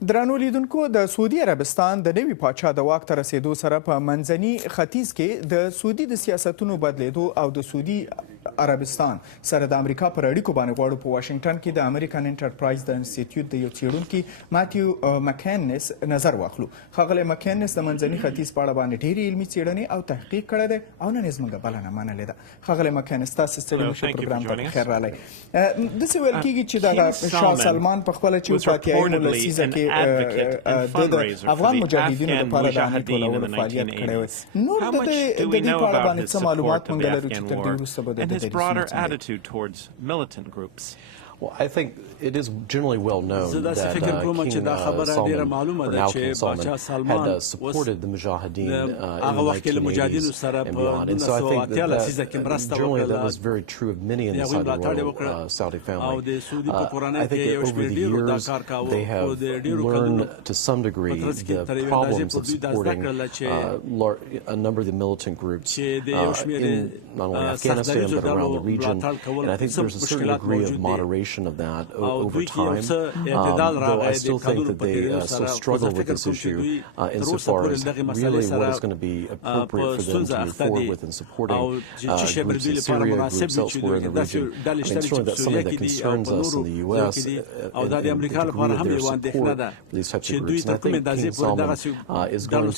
درنو لیدونکو د سعودي عربستان د نوي باچا د واک ته رسیدو سره په منځني ختیځ کې د سعودي د سیاستونو بدلیدو او د سعودي عربستان سره د امریکا پر اړیکو باندې غواړو په واشنگټن کې د امریکن انټرپرایز د انستیتیوت د یو څیړونکي متیو مکینئس نظر واخلو. ښاغلي مکینئس د منځني ختیځ په اړه باندې ډیرې علمي څیړنې او تحقیق کړی دی او نن زموږ بلنه منلې ده. ښاغلي مکینئس، تاسو ستړي مشه پروګرام ته خیر راغلی. داسې ویل کېږي چې د شاه سلمان په خپله چې اتیایمو لسیزه کې د افغان مجاهدینو لپاره د امنیت ټولولو فعالیت کړی وی. نور د دې په اړه باندې څه معلومات موږ لرو چې تر دې وروسته به د Well, I think it is generally well known that King Salman, or now King Salman, had supported the Mujahideen in the 1980s and beyond. And so I think that generally that was very true of many inside the royal Saudi family. I think that over the years they have learned to some degree the problems of supporting a number of the militant groups in not only Afghanistan but around the region. And I think there's a certain degree of moderation of that over time, though I still think that they still struggle with this issue insofar as really what is going to be appropriate for them to move forward with in supporting groups in Syria, groups elsewhere in the region. I mean, certainly that's something that concerns us in the U.S. and the degree of their support for these types of groups. And I think King Salman is going to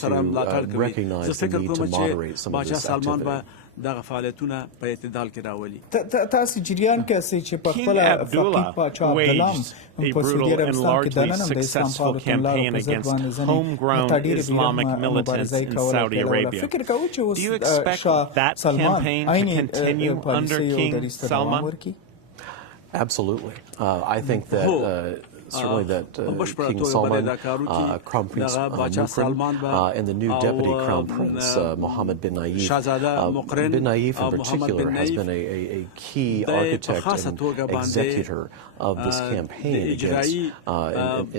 recognize the need to moderate some of this activity. دغه فعالیتونه په اعتدال کې راولي. تاسو جریان کې اسې چې په خپل فقید باچا عبدالله په سعودي عربستان کې د نن هم د اسلام په الله په ضد باندې ځنې تاډیر Islamic militants in Saudi Arabia. فکر کوو چې اوس شاه سلمان عیني پالیسي او دریځ ته دوام ورکړي؟ Absolutely. I think that certainly that King Salman, Crown Prince Mukrin, and the new Deputy Crown Prince Mohammed bin Nayef. Bin Nayef in particular has been a key architect and executor of this campaign against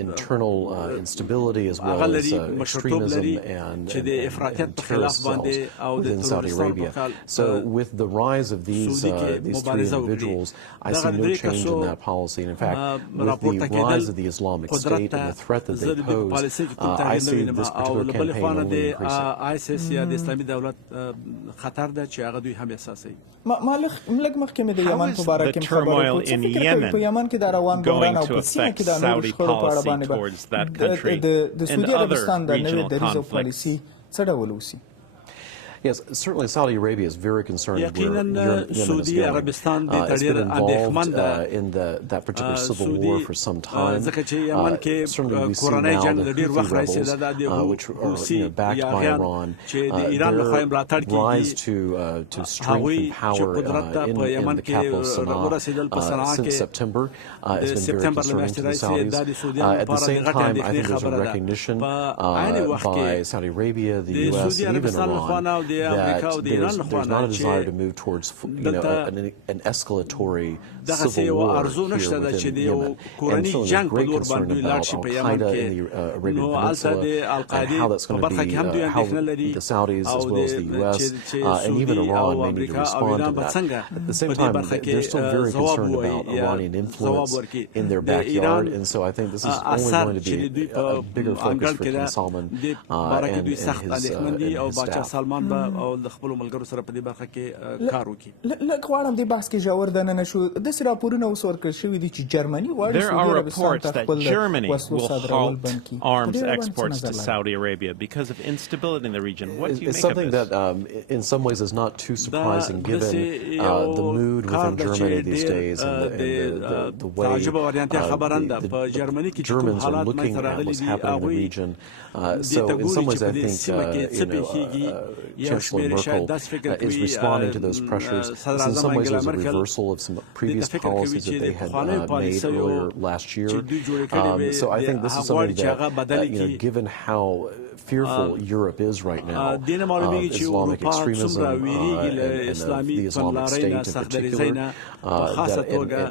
internal instability as well as extremism and terrorist cells within Saudi Arabia. So with the rise of these three individuals, I see no change in that policy. And in fact, with the rise of the Islamic State and the threat that they pose, I see this particular campaign only increasing. How is the turmoil in Yemen going to affect Saudi policy towards that country and other regional conflicts? Yes, certainly Saudi Arabia is very concerned where Yemen is going. It's been involved in that particular civil war for some time. Certainly we see now the Houthi rebels, which are backed by Iran, their rise to strength and power in the capital Sana'a since September has been very concerning to the Saudis. At the same time, I think there's a recognition by Saudi Arabia, the U.S., and even Iran that there's not a desire to move towards an escalatory civil war here within Yemen. And so there's great concern about Al-Qaeda in the Arabian Peninsula and how that's going to be, how the Saudis as well as the U.S. and even Iran may need to respond to that. At the same time, they're still very concerned about Iranian influence in their backyard, and so I think this is only going to be a bigger focus for King Salman and his staff. او د خپل ملګرو سره په دې برخه کې کار وکړي. لکه غواړم دې بحث کې ژور دننه شو. داسې راپورونه اوس ورکړل شوي دي چې جرمني غواړي سعودي عربستان ته خپل وسلو صادرول بند کړي. Arms exports to Saudi Arabia because of instability in the region. What do you make of this? It's something that in some ways is not too surprising given the mood within Germany these days and the way the Germans are looking at what's happening in the region. So in some ways I think Chancellor Merkel is responding to those pressures. This in some ways was a reversal of some previous policies that they had made earlier last year. So I think this is something that, given how fearful Europe is right now of Islamic extremism and the Islamic State in particular,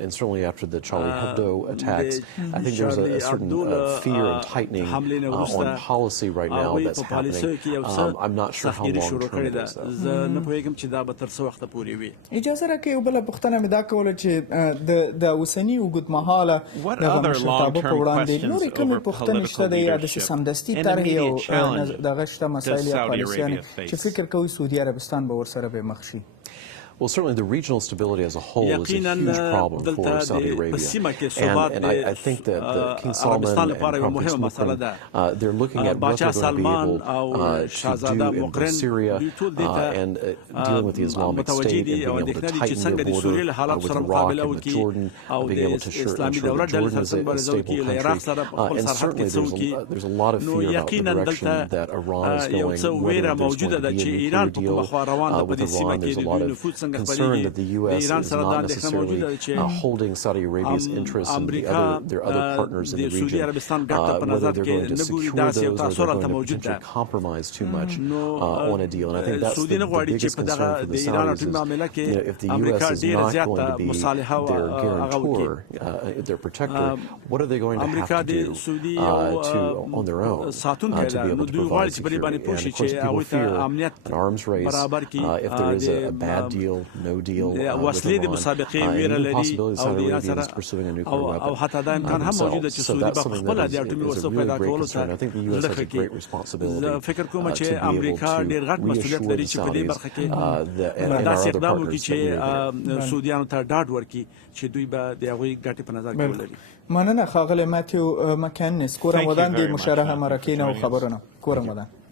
and certainly after the Charlie Hebdo attacks, I think there's a certain fear and tightening on policy right now that's happening. I'm not sure how long جوړ کړې ده زه نه پوهیږم چې دا به تر څه وخته پورې وي. اجازه راکړئ یو بله پوښتنه مې دا کوله چې د اوسني اوږدمهاله دغه مشرتابه په وړاندې نورې کومې پوښتنې شته د یا داسې سمدستي طرحې او دغه شته مسایل یا پالیسیانې چې فکر کوئ سعودي عربستان به ورسره به مخ شي؟ Well, certainly the regional stability as a whole is a huge problem for Saudi Arabia. And I think that King Salman and Crown Prince Mukran, they're looking at what they're going to be able to do in both Syria and dealing with the Islamic State and being able to tighten their border with Iraq and with Jordan, being able to ensure that Jordan is a stable country. And certainly there's a lot of fear about the direction that Iran is going, whether there's going to be a nuclear deal with Iran. There's a lot of concern that the U.S. is not necessarily holding Saudi Arabia's interests and their other partners in the region, whether they're going to secure those or they're going to potentially compromise too much on a deal. And I think that's the biggest concern for the Saudis is, if the U.S. is not going to be their guarantor, their protector, what are they going to have to do on their own to be able to provide security? And of course, people fear an arms race if there is a bad deal, no deal with Iran, and the possibility that Saudi Arabia is pursuing a nuclear weapon. So that's something that is a really great concern. I think the U.S. has a great responsibility to be able to reassure the Saudis and our other partners that سعودیانو ته ډاډ ورکړي چې دوی به د هغوی ګټې په نظر کې ولري. مننه ښاغلی متیو مکینئس کورم ودان د مشرح مرکین او خبرونه کورم ودان.